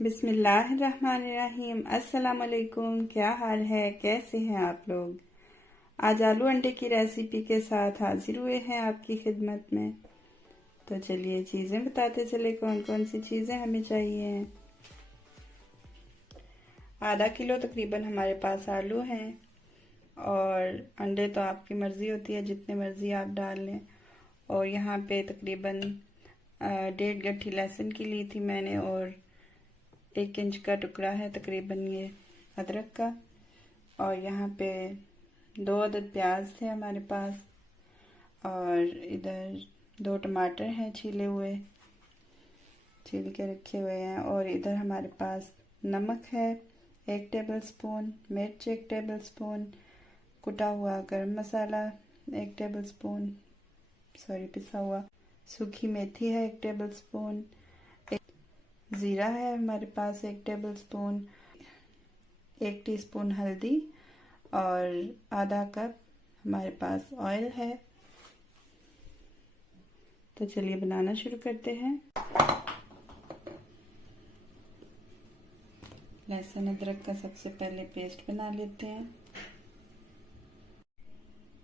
बिस्मिल्लाहिर्रहमानिर्रहीम। अस्सलाम वालेकुम। क्या हाल है, कैसे हैं आप लोग। आज आलू अंडे की रेसिपी के साथ हाजिर हुए हैं आपकी खिदमत में। तो चलिए चीज़ें बताते चले कौन कौन सी चीज़ें हमें चाहिए। आधा किलो तकरीबन हमारे पास आलू हैं और अंडे तो आपकी मर्ज़ी होती है, जितने मर्ज़ी आप डाल लें। और यहाँ पे तकरीबन 1.5 गट्ठी लहसुन की ली थी मैंने, और 1 इंच का टुकड़ा है तकरीबन ये अदरक का। और यहाँ पे 2 अदद प्याज थे हमारे पास, और इधर 2 टमाटर हैं छीले हुए, छील के रखे हुए हैं। और इधर हमारे पास नमक है 1 टेबल स्पून, मिर्च 1 टेबल स्पून, कुटा हुआ गरम मसाला 1 टेबल स्पून, पिसा हुआ, सूखी मेथी है 1 टेबल स्पून, ज़ीरा है हमारे पास 1 टेबल स्पून, 1 टीस्पून हल्दी, और आधा कप हमारे पास ऑयल है। तो चलिए बनाना शुरू करते हैं। लहसुन अदरक का सबसे पहले पेस्ट बना लेते हैं।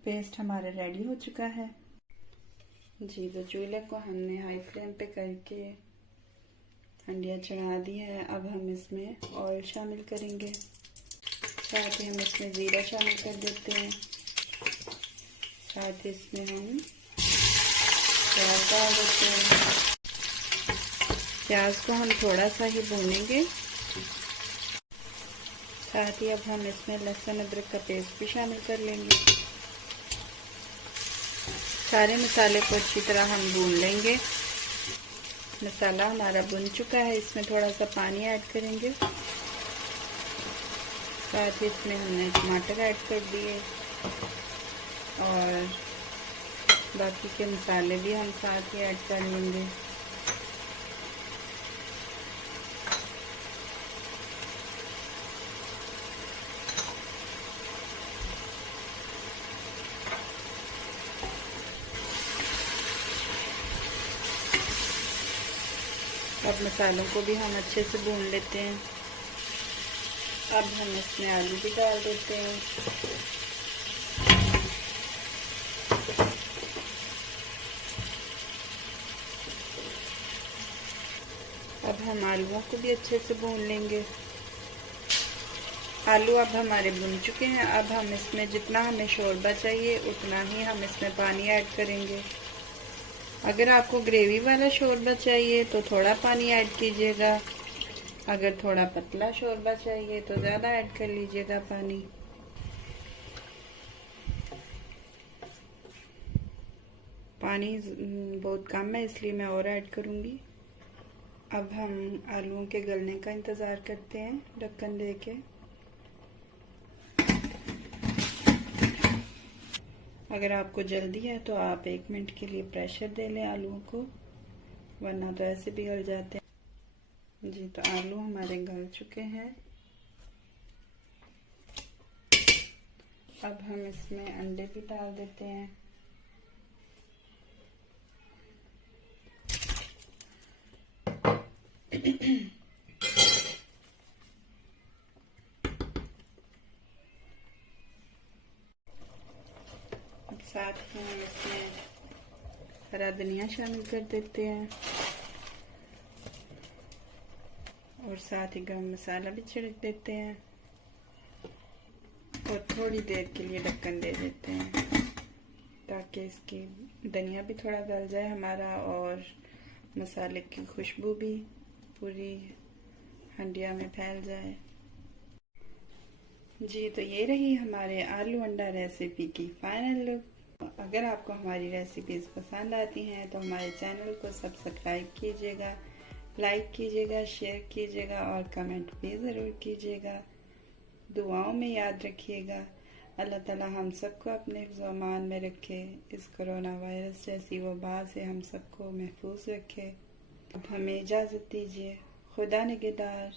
पेस्ट हमारा रेडी हो चुका है जी। तो चूल्हे को हमने हाई फ्लेम पे करके हंडिया चढ़ा दी है। अब हम इसमें ऑयल शामिल करेंगे, साथ ही हम इसमें ज़ीरा शामिल कर देते हैं, साथ ही इसमें हम प्याज डाल देते हैं। प्याज को हम थोड़ा सा ही भूनेंगे। साथ ही अब हम इसमें लहसुन अदरक का पेस्ट भी शामिल कर लेंगे। सारे मसाले को अच्छी तरह हम भून लेंगे। मसाला हमारा भुन चुका है, इसमें थोड़ा सा पानी ऐड करेंगे। साथ ही इसमें हमने टमाटर ऐड कर दिए, और बाकी के मसाले भी हम साथ ही ऐड कर लेंगे। अब मसालों को भी हम अच्छे से भून लेते हैं। अब हम इसमें आलू भी डाल देते हैं। अब हम आलूओं को भी अच्छे से भून लेंगे। आलू अब हमारे भुन चुके हैं। अब हम इसमें जितना हमें शोरबा चाहिए उतना ही हम इसमें पानी ऐड करेंगे। अगर आपको ग्रेवी वाला शोरबा चाहिए तो थोड़ा पानी ऐड कीजिएगा, अगर थोड़ा पतला शोरबा चाहिए तो ज़्यादा ऐड कर लीजिएगा पानी। पानी बहुत कम है इसलिए मैं और ऐड करूँगी। अब हम आलूओं के गलने का इंतज़ार करते हैं ढक्कन दे के। अगर आपको जल्दी है तो आप 1 मिनट के लिए प्रेशर दे लें आलूओं को, वरना तो ऐसे भी गल जाते हैं जी। तो आलू हमारे गल चुके हैं। अब हम इसमें अंडे भी डाल देते हैं। साथ ही हम इसमें हरा धनिया शामिल कर देते हैं, और साथ ही गरम मसाला भी छिड़क देते हैं, और थोड़ी देर के लिए ढक्कन दे देते हैं ताकि इसकी धनिया भी थोड़ा गल जाए हमारा, और मसाले की खुशबू भी पूरी हंडिया में फैल जाए जी। तो ये रही हमारे आलू अंडा रेसिपी की फाइनल लुक। अगर आपको हमारी रेसिपीज़ पसंद आती हैं तो हमारे चैनल को सब्सक्राइब कीजिएगा, लाइक कीजिएगा, शेयर कीजिएगा, और कमेंट भी ज़रूर कीजिएगा। दुआओं में याद रखिएगा। अल्लाह ताला हम सबको अपने ज़मान में रखे, इस कोरोना वायरस जैसी वबा से हम सबको महफूज रखे। अब हमें इजाज़त दीजिए। खुदा निगहदार।